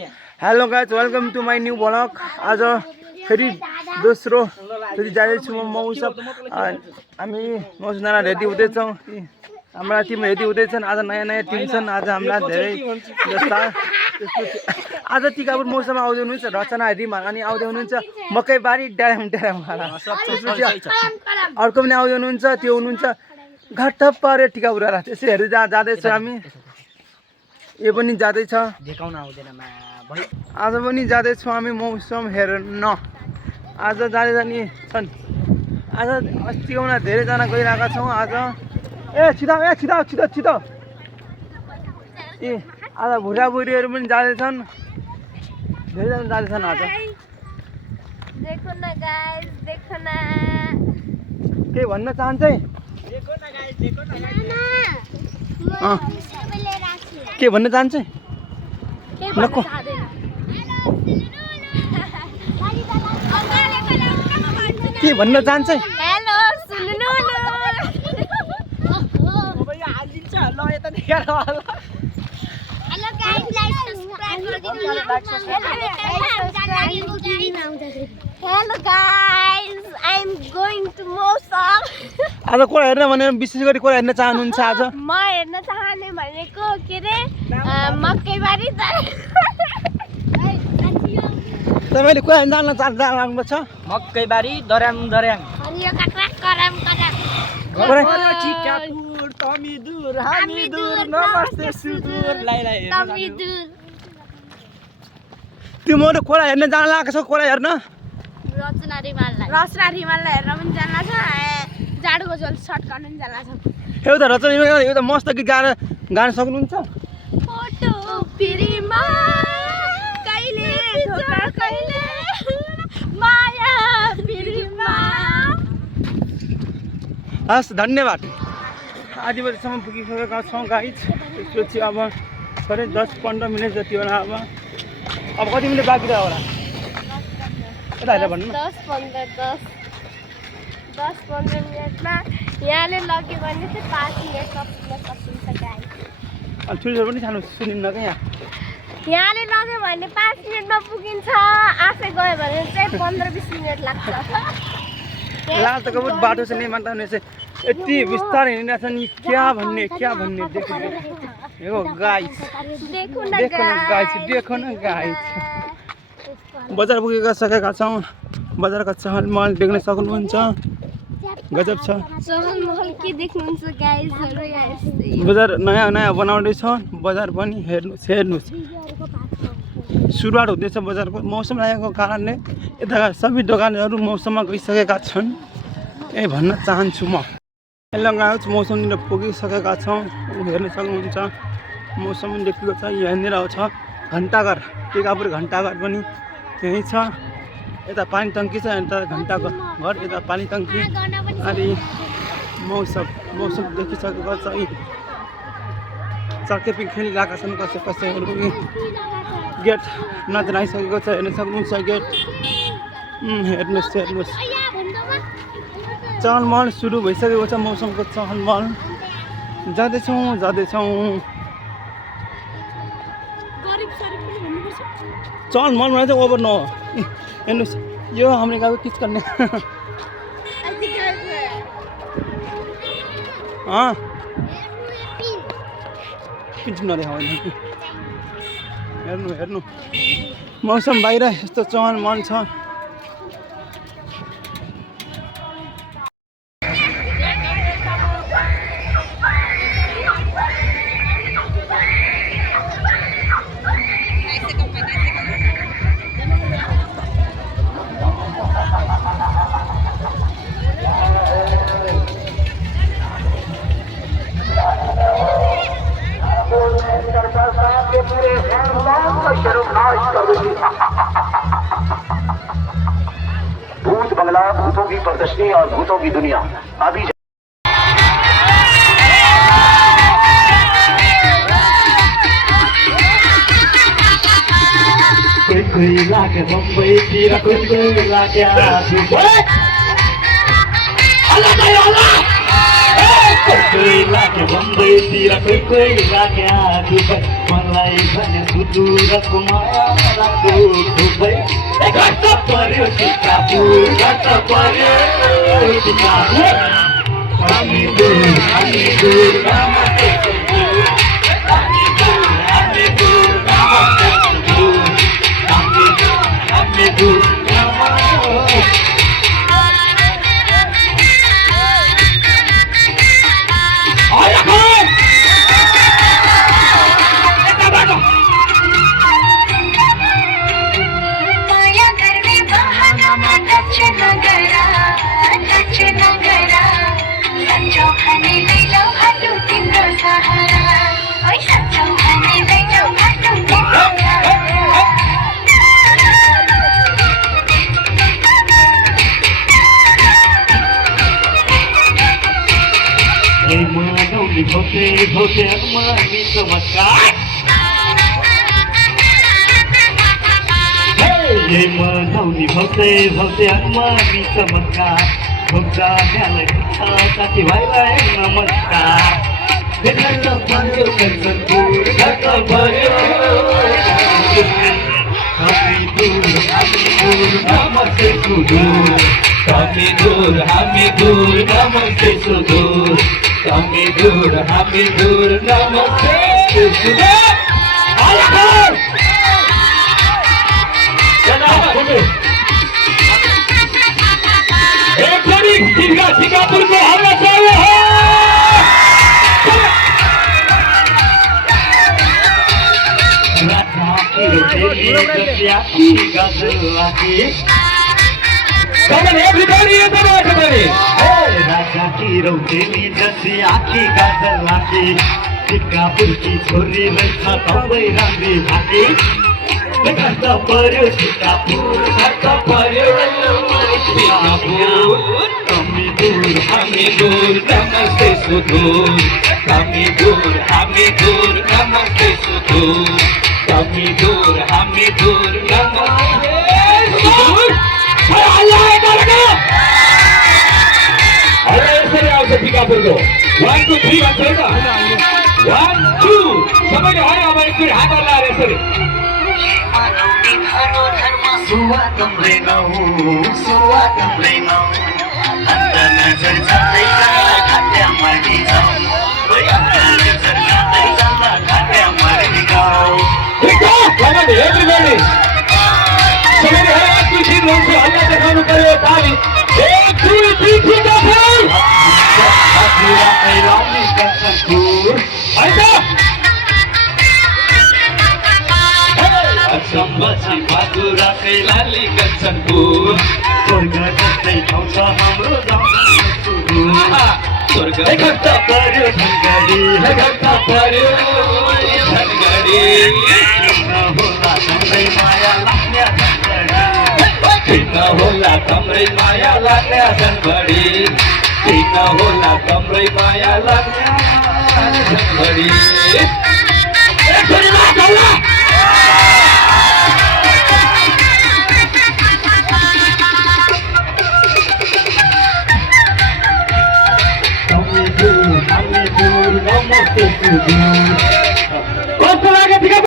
Hello guys, welcome to my new blog. आज फेरि दोस्रो फेरि जाँदैछु म मौसम। हामी मौसमजना रेडी हुँदैछौँ। हाम्रा टिम रेडी हुँदैछन्। आज नयाँ नयाँ टिम छन्। आज हाम्रा धेरै जस्ता आज टिकापुर मौसम आउँदै हुनुहुन्छ। रचना रिमा अनि आउँदै हुनुहुन्छ मकैबारी ड्याम ड्यामवाला। अर्को पनि आउँदै हुनुहुन्छ, त्यो हुनुहुन्छ घट्ट परे टिकापुरवाला। त्यसै हेर्दै जाँदैछ हामी। यो पनि जाँदैछ। आज पनि जाँदैछौँ हामी मौसम हेर्न। आज जाने छन्। आज अस्तिकोमा धेरैजना गइरहेका छौँ। आज छिटो ए आज बुढाबुढीहरू पनि जाँदैछन्। धेरैजना जाँदैछन् आज। देखो न गाइस, देखो न। के भन्न चाहन्छ है? के भन्न चाहन्छ? के भन्न चाहन्छ? हेलो सुन्नु न। हेलो गाइस, लाइक सब्स्क्राइब गरिदिनु न। Hello guys, I am going to मौसम। आज को हेर्न भने विशेष गरी को हेर्न चाहनुहुन्छ? आज म हेर्न चाहने भनेको के रे मकैबारी। तपाईले को हेर्न जानु छ? मकैबारी दर्याङ दर्याङ हरियो काक्रा कराम कराम। टिकापुर तमी दूर हामी दूर नमस्ते सुदूर लाई तमी दूर। तिमीहरु कोला हेर्न जान लागेको छ? कोला हेर्न रचना रिमाललाई हेर्न पनि जान लाग्छ। जाडोको जल सर्ट गर्न पनि जान लाग्छ। एउटा रचना एउटा मस्त गीत गान सक्नुहुन्छ? फोटो पिरीमा कहिले धोका कहिले माया पिरीमा। हस्, धन्यवाद। आधी बजीसम्म पुगिसकेका छौँ गाइज। त्यसपछि अब थोरै 10-15 मिनट जति होला। अब कति मिनट बाँकी रह्यो होला? यता हेरेर भन्नु। 10-15 मिनटमा यहाँले लग्यो भने चाहिँ 5 मिनटमा पुग्न सकिन्छ गाइस। अनि ठुलो पनि सानो सुनिन्न क्या यहाँ। यहाँले लग्यो भने 5 मिनटमा पुगिन्छ। आफै गयो भने चाहिँ 15-20 मिनट लाग्छ। लाल त कबुत बाटो छ नि मान्छे चाहिँ यति बिस्तारै हिँडिरहेछ नि। क्या भन्ने देखो गाइस, देखो न गाइस। बजार पुगिसकेका छौँ। बजारका चहलमहल देख्न सक्नुहुन्छ। गजब छ। चहलमहल के देख्नुहुन्छ गाइसहरु? यहाँ बजार नयाँ नयाँ बनाउँदैछ। बजार पनि हेर्नुहोस्। सुरुवात हुँदैछ बजारको। मौसम लागेको कारणले यता सबै दोकानहरू मौसममा गइसकेका छन्। यही भन्न चाहन्छु म। हेलो गाइस, मौसमतिर पुगिसकेका छौँ। हेर्न सक्नुहुन्छ मौसम देखेको छ। यहाँनिर छ घन्टाघर। टिकापुर घन्टाघर पनि यहीँ छ। यता पानी टङ्की छ। यता घन्टाघर, यता पानी टङ्की। अनि मौसम देखिसकेको छ। चर्के पिङ खेलिरहेका छन् कसैहरू। गेट नजर आइसकेको छ। हेर्न सक्नुहुन्छ गेट। हेर्नुहोस् चहलमहल सुरु भइसकेको छ। मौसमको चहलमहल। जाँदैछौँ। चहलमहल भने चाहिँ ओभर न हो। हेर्नुहोस् यो हाम्रो गाउँको किच गर्ने। पिच नदेखाउनु। हेर्नु मौसम बाहिर यस्तो चहलमहल छ। भूत बंगला, भूतों की प्रदर्शनी और भूतों की दुनिया अभी कोई लाके बम्बई तीरा कोई लाके कोई लाके बम्बई तीरा कोई लाके मलाई भने सुदूरको माया लाग्दो थुप्रै घट्ट पर्यो टिकापुर घट्ट पर्यो टिकापुर हामी दूर नमस्ते हामी दूर नमस्ते हामी दूर भोटे भोटे अनुमानी चमत्कार ये मनाउने भोटे भोटे अनुमानी चमत्कार भोग्दा बिहालाई साथीभाइलाई नमस्कार घट्ट पर्यो कञ्चनपुर घट्ट पर्यो हामी दूर नमस्ते सुदूर हामी दूर नमस्ते सुदूर हामी दूर नमस्ते सुदूर एक बारी टिकापुर को हल्ला चाहिए Come on, everybody in the back, everybody. Hey, Raja ki roteli jasi aaki gazal laki. Tikapur की छोरी रैछा तपाईँ राम्री भाकी. घट्ट पर्यो टिकापुर घट्ट पर्यो टिकापुर. हामी दूर नमस्ते सुदूर. हामी दूर नमस्ते सुदूर. हामी दूर नमस्ते सुदूर. टिकापुरको 1 2 3 भन्छ होइन 1 2 सबैले है अब एकचोटि हात हल्लाएर यसरी सबैले एकचोटि हल्ला देखाउनु पर्यो ताली 1 2 3 टिकापुर सम्बसी बाजुरा कैलाली कञ्चनपुर स्वर्ग जस्तै ठाउँ छ हाम्रो स्वर्ग घट्ट पर्यो झन्गडी किन होला तम्रै माया लाग्ने झन्गडी किन होला तम्रै माया लाग्ने झन्गडी कस्तो लाग्यो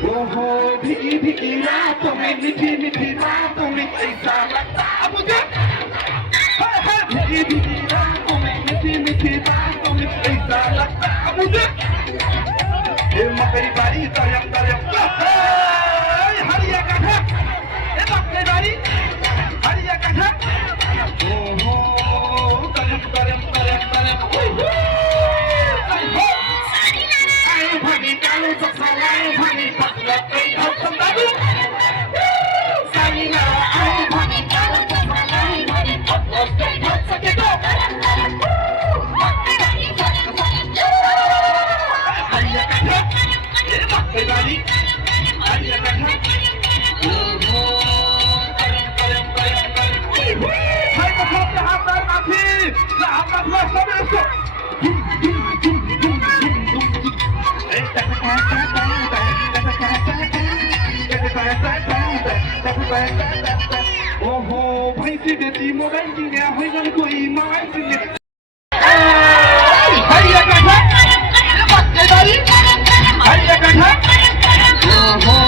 ओहो भीगी भीगी रातों में मीठी मीठी बातों में ऐसा लगता मुझे भीगी भीगी रातों में मीठी मीठी बातों में ऐसा लगता मुझे ये मकई बारी तरयम तरयम हरिया कथा ये मकई बारी हरिया कथा ओहो तरयम तरयम तरयम तरयम Funny, darling, so funny, funny, but let me help somebody. Funny, now I'm funny, darling, so funny, funny, but let me help somebody. Hariya katha, ye bakke bari, hariya katha. Hai ko khop ke haap dar maafi, la haap ka thua sab isko. ओहो भैंसी देती mobile की नया हो गल कोई मार से हरिया कथा बच्चे दारी हरिया कथा ओहो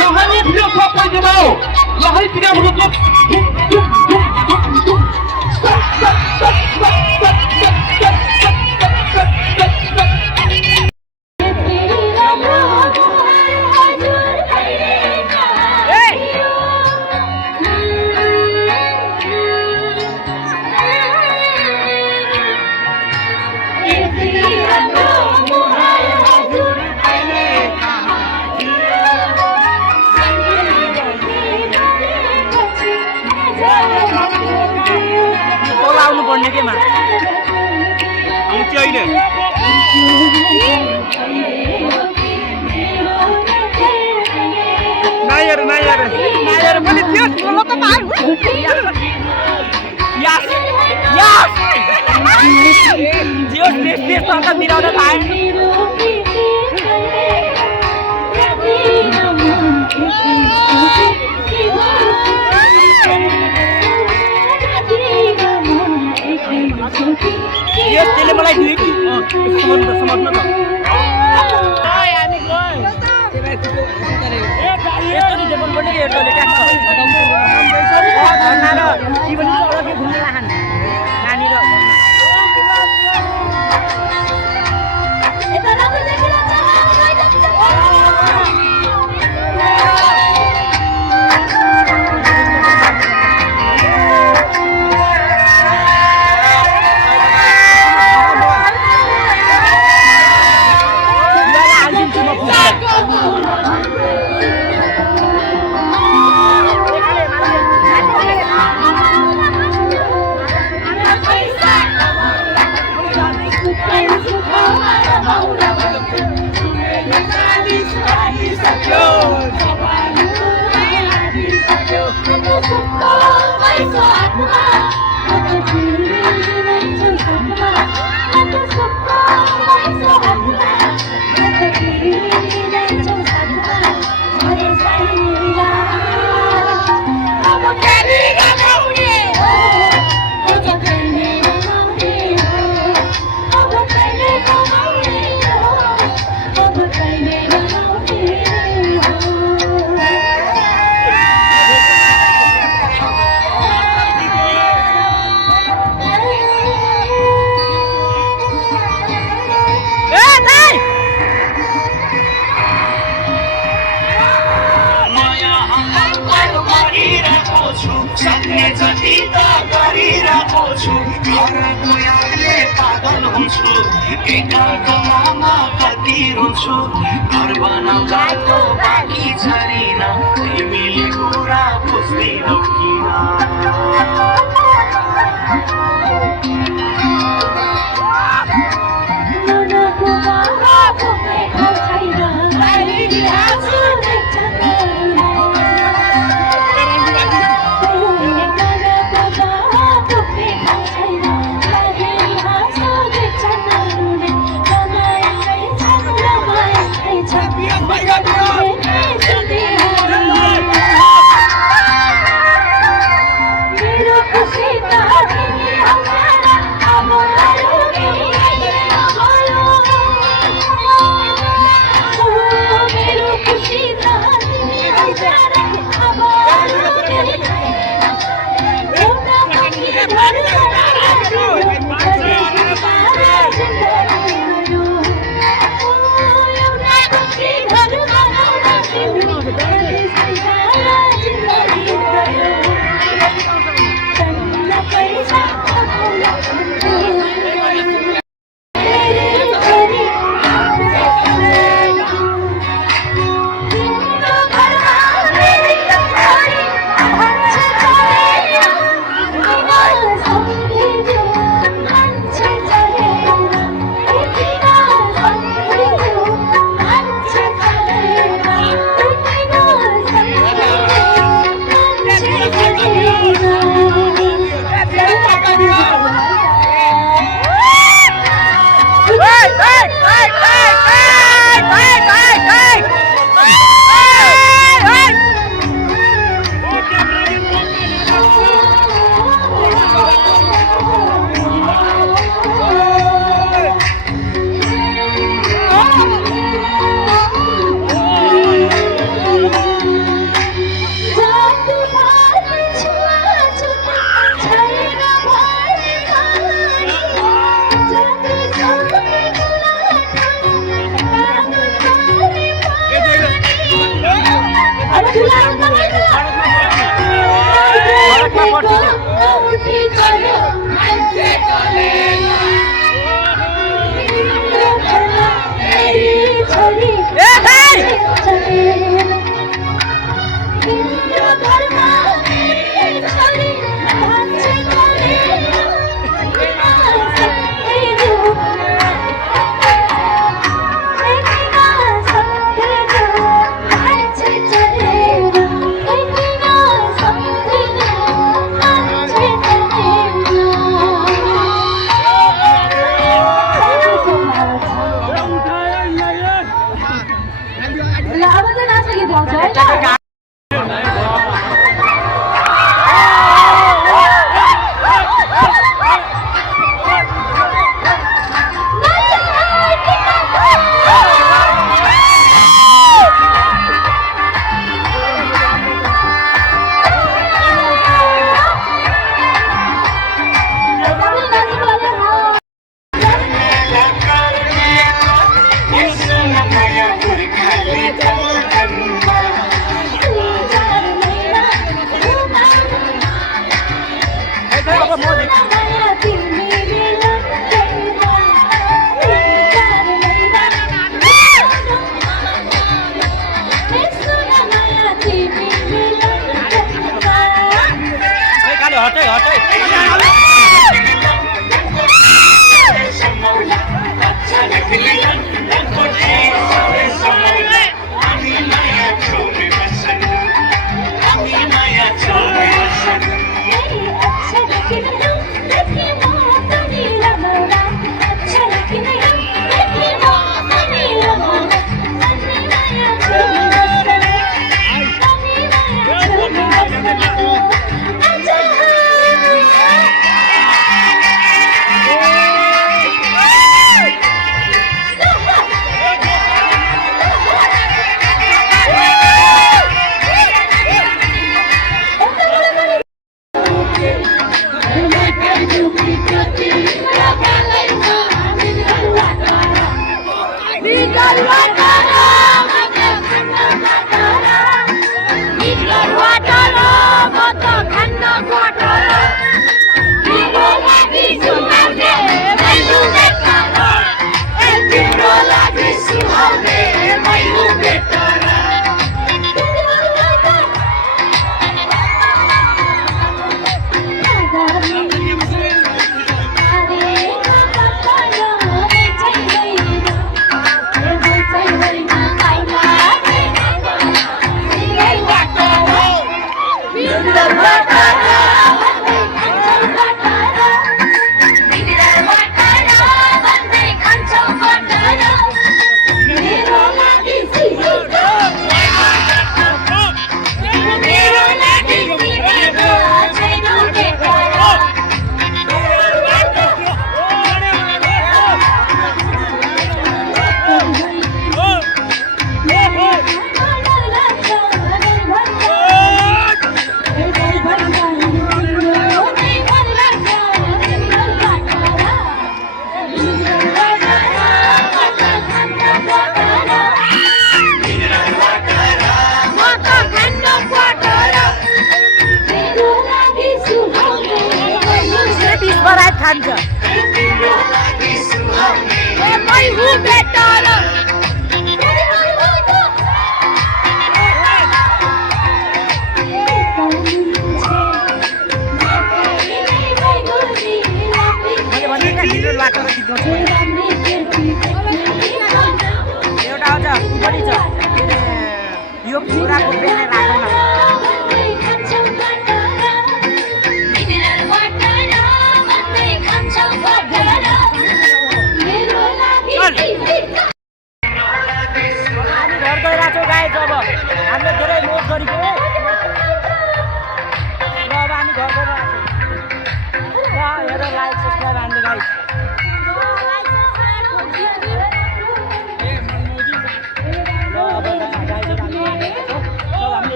लहाई भिडियो सब पे जमाओ लहाई भिडियो मतलब आउनु पर्ने केमा आउँछ अहिले नायर नायर नायर पनि त्यो ठुलो त मार यस यस जियो टेस्ट सँग मिलाउन पाए ये त्यसले मलाई दियो कि समझ न त ओइ हामी गए यस्तो नि देबन पनि के हेर्दै काट्छ धर्ना र जीवन अलग्गै घुम्न लाहन नानी र सक्ने जति त गरिरहेको छु घरको यादले पागल हुन्छु एकान्तमा कति रुन्छु घर बनाउँदाको बाँकी छैन तिमीले कुरा बुझ्दैनौ किन मेरो खुसी त तिमी आउँछ अब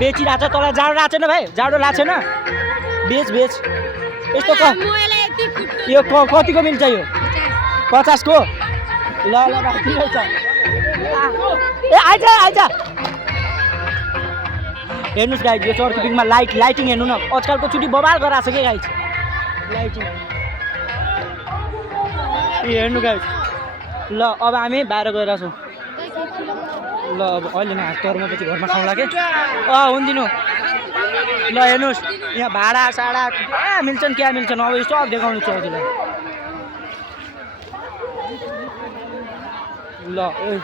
बेचिरहेको छ तँलाई जाडो लाग्छ छैन भाइ जाडो लाग्छ छैन बेच यस्तो यो कतिको मिल्छ यो 50 को ल ठिकै छ ए आइज हेर्नुहोस् गाइज यो चर्किपिङमा लाइटिङ हेर्नु न आजकलको छुट्टी बबाल गराएको छ क्या गाइज लाइटिङ हेर्नु गाइज ल अब हामी बाहिर गएर छौँ ल अब अहिले न तर्म पछि घरमा खाउँला के हुन्दिनु ल हेर्नुहोस् यहाँ भाडा साडा मिल्छन् क्या मिल्छन् अब यो सब देखाउनु छ हजुरलाई ल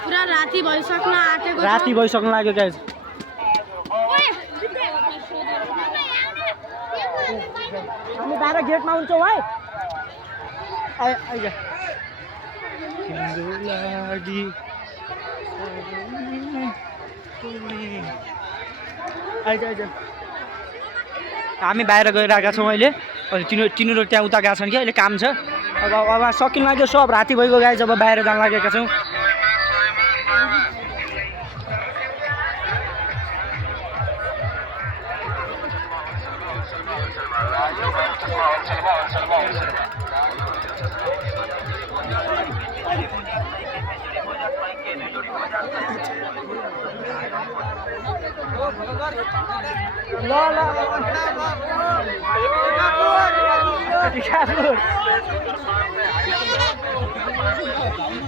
पुरा राति भइसक्नु लाग्यो गाइज हामी बाहिर गेटमा हुन्छौँ है आइज हामी बाहिर गइरहेका छौँ अहिले तिनीहरू त्यहाँ उता गएको छन् कि अहिले काम छ अब सकिन लाग्यो सब राति भइगयो गाइज अब बाहिर जान लागेका छौँ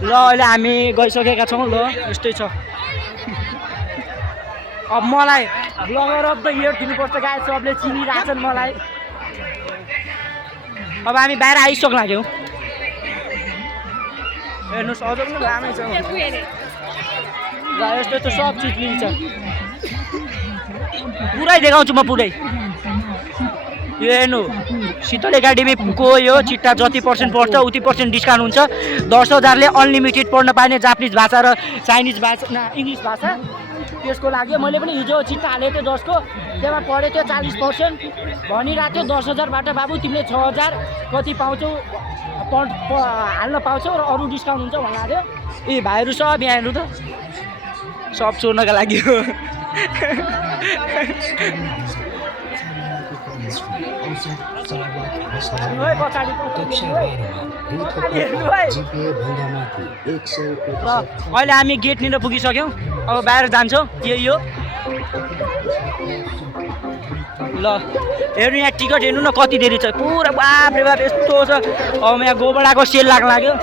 ल अहिले हामी गइसकेका छौँ ल यस्तै छ अब मलाई ब्लगर अफ द इयर दिनुपर्छ गाइस सबले चिनिरहेछन् मलाई अब हामी बाहिर आइसक्नु लाग्यौँ हेर्नुहोस् अझ पनि रामै छ ल यस्तो त सब चिज मिल्छ पुरै देखाउँछु म पुरै यो हेर्नु शीतल एकाडेमीको यो चिट्टा जति पर्सेन्ट पर्छ उति पर्सेन्ट डिस्काउन्ट हुन्छ 10,000ले अनलिमिटेड पढ्न पाइने जापानिज भाषा र चाइनिज भाषा इङ्ग्लिस भाषा त्यसको लागि मैले पनि हिजो चिट्टा हालेको थिएँ 10 को त्यसमा पढेको थियो 40% भनिरहेको थियो 10,000बाट बाबु तिमीले 6,000 कति पाउँछौ हाल्न पाउँछौ र अरू डिस्काउन्ट हुन्छ भन्नु लाग्यो ए भाइहरू सब यहाँ हेर्नु त सब चोर्नका लागि हो अहिले हामी गेटनिर पुगिसक्यौँ अब बाहिर जान्छौँ यही हो ल हेर्नु यहाँ टिकट हेर्नु न कति देरी छ पुरा बाप रे बाप यस्तो छ अब यहाँ गोबडाको सेल लाग्न लाग्यो